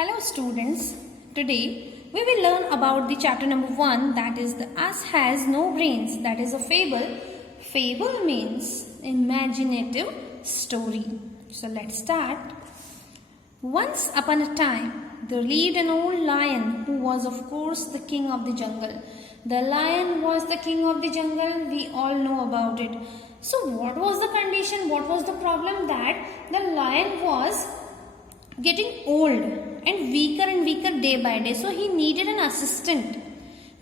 Hello students, today we will learn about the chapter number 1, that is the ass has no brains, that is a fable. Fable means imaginative story. So let's start. Once upon a time there lived an old lion who was of course the king of the jungle. The lion was the king of the jungle, we all know about it. So what was the condition, what was the problem? That the lion was getting old and weaker day by day, so he needed an assistant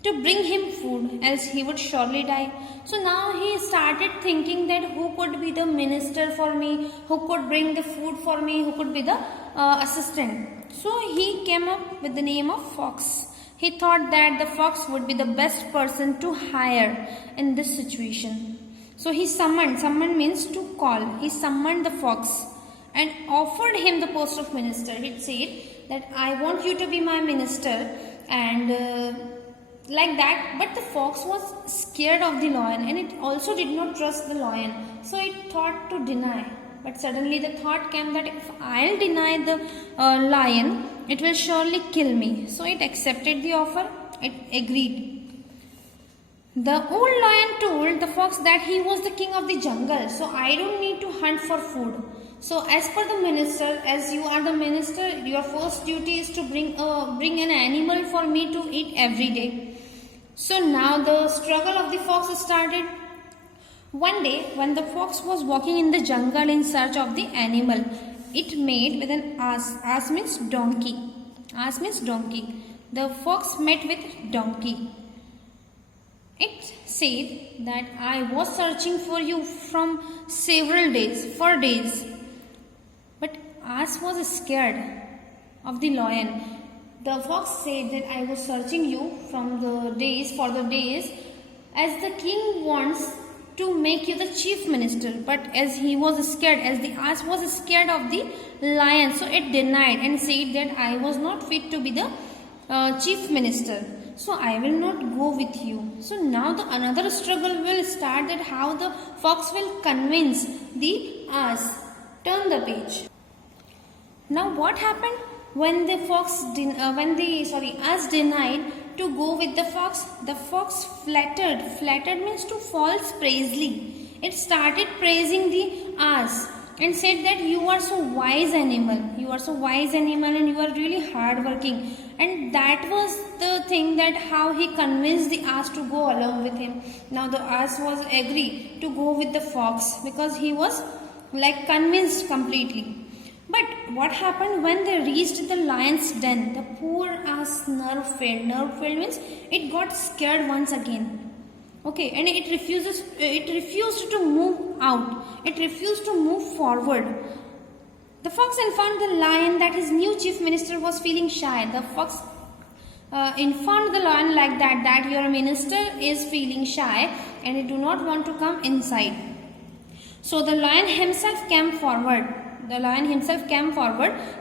to bring him food, else he would surely die. So now he started thinking that who could be the minister for me, who could bring the food for me, who could be the assistant. So he came up with the name of Fox. He thought that the fox would be the best person to hire in this situation. So he summoned means to call, he summoned the fox and offered him the post of minister. He said that I want you to be my minister, and like that. But the fox was scared of the lion and it also did not trust the lion. So it thought to deny. But suddenly the thought came that if I'll deny the lion, it will surely kill me. So it accepted the offer, it agreed. The old lion told the fox that he was the king of the jungle, so I don't need to hunt for food. So as per the minister, as you are the minister, your first duty is to bring an animal for me to eat every day. So now the struggle of the fox started. One day when the fox was walking in the jungle in search of the animal, it met with an ass. Ass means donkey. Ass means donkey. The fox met with donkey. It said that I was searching for you from several days, for days. But ass was scared of the lion. The fox said that I was searching you from the days, as the king wants to make you the chief minister. But as he was scared, as the ass was scared of the lion, so it denied and said that I was not fit to be the chief minister. So I will not go with you. So now the another struggle will start, that how the fox will convince the ass. Turn the page. Now what happened when the ass denied to go with the fox? The fox flattered. Flattered means to false praisely. It started praising the ass and said that you are so wise animal. You are so wise animal and you are really hardworking. And that was the thing, that how he convinced the ass to go along with him. Now the ass was agree to go with the fox because he was like convinced completely. But what happened when they reached the lion's den? The poor ass nerve failed. Nerve failed means it got scared once again. Okay, and it refused to move out. It refused to move forward. The fox informed the lion that his new chief minister was feeling shy. The fox informed the lion like that your minister is feeling shy and he do not want to come inside. So the lion himself came forward.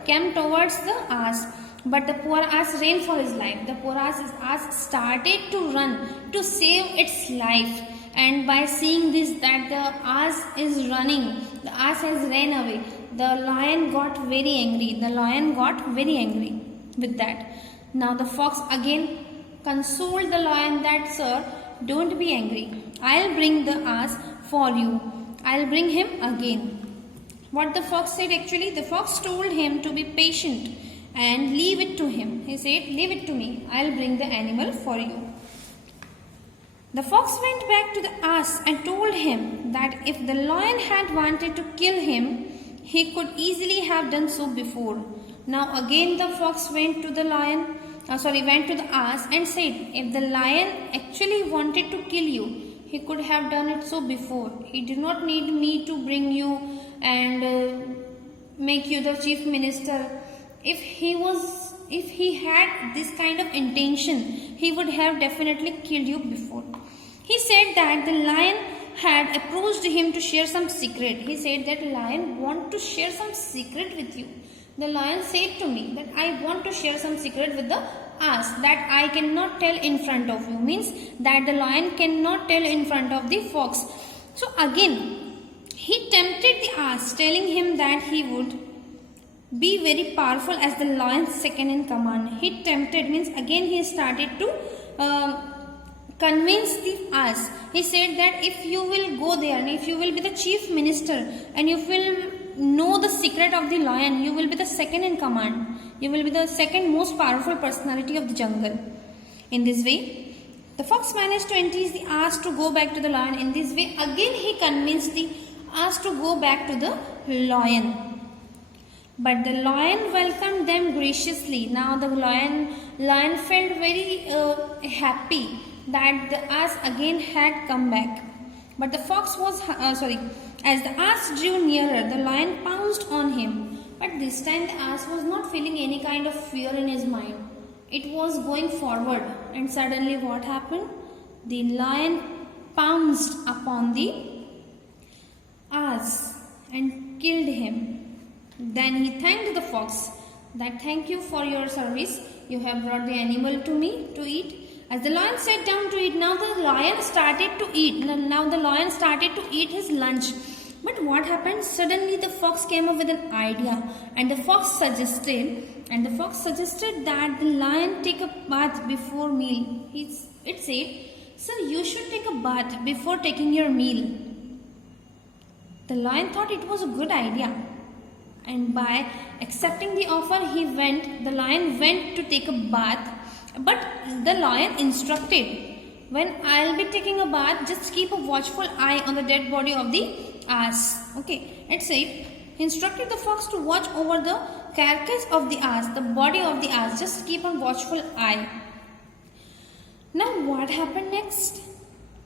Came towards the ass. But the poor ass ran for his life. The poor ass started to run to save its life. And by seeing this, that the ass is running, the ass has ran away, the lion got very angry. With that. Now the fox again consoled the lion that, sir, don't be angry. I'll bring the ass for you. I'll bring him again. What the fox said actually? The fox told him to be patient and leave it to him. He said, leave it to me. I'll bring the animal for you. The fox went back to the ass and told him that if the lion had wanted to kill him, he could easily have done so before. Now again the fox went to the ass and said, if the lion actually wanted to kill you, he could have done it so before. He did not need me to bring you and make you the chief minister. If he had this kind of intention, he would have definitely killed you before. He said that the lion had approached him to share some secret. He said that lion want to share some secret with you. The lion said to me that I want to share some secret with the ass that I cannot tell in front of you. Means that the lion cannot tell in front of the fox. So again, he tempted the ass, telling him that he would be very powerful as the lion's second in command. He tempted means again he started to convince the ass. He said that if you will go there and if you will be the chief minister and you will know the secret of the lion, you will be the second in command. You will be the second most powerful personality of the jungle. In this way, the fox managed to entice the ass to go back to the lion. In this way, again he convinced the ass to go back to the lion. But the lion welcomed them graciously. Now the lion felt very happy that the ass again had come back. But the fox was as the ass drew nearer, the lion pounced on him. But this time the ass was not feeling any kind of fear in his mind. It was going forward, and suddenly what happened? The lion pounced upon the ass and killed him. Then he thanked the fox that thank you for your service. You have brought the animal to me to eat. As the lion sat down to eat, now the lion started to eat. Now the lion started to eat his lunch. But what happened? Suddenly the fox came up with an idea, and the fox suggested that the lion take a bath before meal. It said, "Sir, you should take a bath before taking your meal." The lion thought it was a good idea, and by accepting the offer, the lion went to take a bath. But the lion instructed, when I'll be taking a bath, just keep a watchful eye on the dead body of the ass. Okay, it said, he instructed the fox to watch over the carcass of the ass, the body of the ass. Just keep a watchful eye. Now what happened next?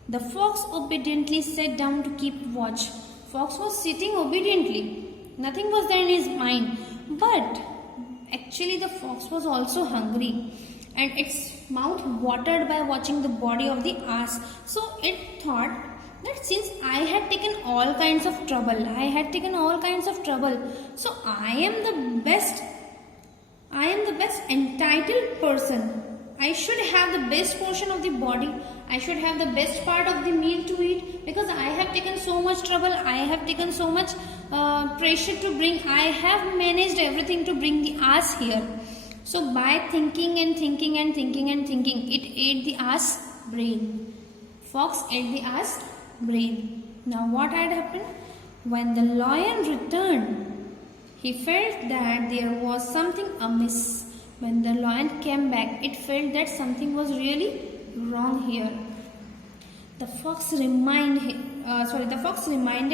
The fox obediently sat down to keep watch. Fox was sitting obediently. Nothing was there in his mind. But actually the fox was also hungry, and its mouth watered by watching the body of the ass. So it thought that since I had taken all kinds of trouble, so I am the best entitled person. I should have the best portion of the body. I should have the best part of the meal to eat, because I have taken so much trouble. I have taken so much pressure to bring. I have managed everything to bring the ass here. So by thinking, it ate the ass brain. Fox ate the ass brain. Now what had happened? When the lion returned, he felt that there was something amiss. When the lion came back, it felt that something was really wrong here. The fox reminded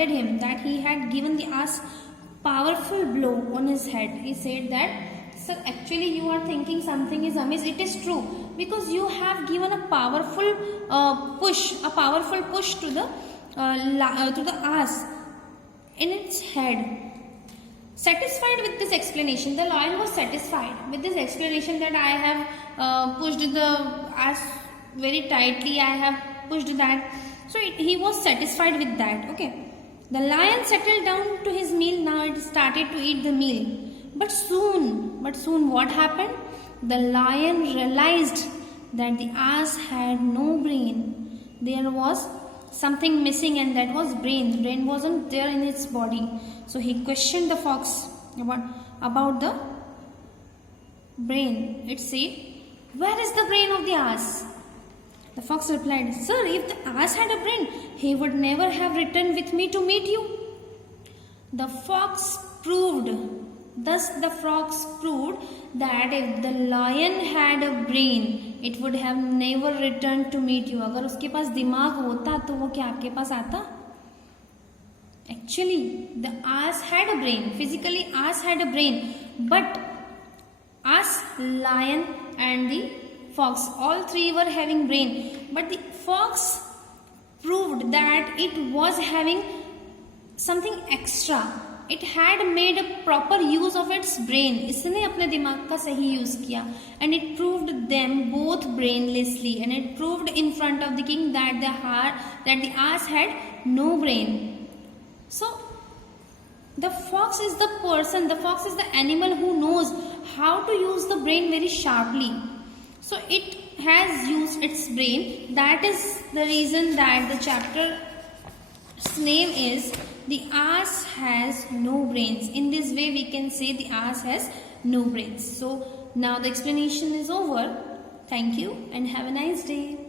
him that he had given the ass powerful blow on his head. He said that, "Sir, actually you are thinking something is amiss. It is true, because you have given a powerful push to the ass in its head." Satisfied with this explanation, the lion was satisfied with this explanation that I have pushed the ass very tightly. I have pushed that. So he was satisfied with that. Okay. The lion settled down to his meal. Now it started to eat the meal. But soon what happened? The lion realized that the ass had no brain. There was something missing, and that was brain. The brain wasn't there in its body. So he questioned the fox about the brain. It said, "Where is the brain of the ass?" The fox replied, "Sir, if the ass had a brain, he would never have returned with me to meet you." Thus the fox proved that if the lion had a brain, it would have never returned to meet you. अगर उसके पास दिमाग होता तो वो क्या आपके पास आता? Actually, the ass had a brain. Physically, ass had a brain. But ass, lion and the fox, all three were having brain. But the fox proved that it was having something extra. It had made a proper use of its brain. इसने अपने दिमाग का सही use किया. And it proved them both brainlessly. And it proved in front of the king that the ass had no brain. So the fox is the animal who knows how to use the brain very sharply. So it has used its brain. That is the reason that the chapter's name is The ass has no brains. In this way we can say the ass has no brains. So now the explanation is over. Thank you and have a nice day.